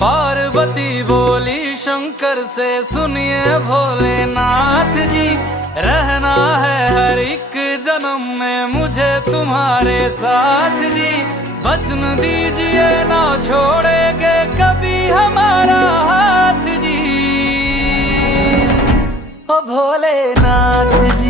पार्वती बोली शंकर से, सुनिए भोलेनाथ जी, रहना है हर एक जन्म में मुझे तुम्हारे साथ जी। वचन दीजिए ना छोड़ेंगे कभी हमारा हाथ जी, ओ भोलेनाथ जी।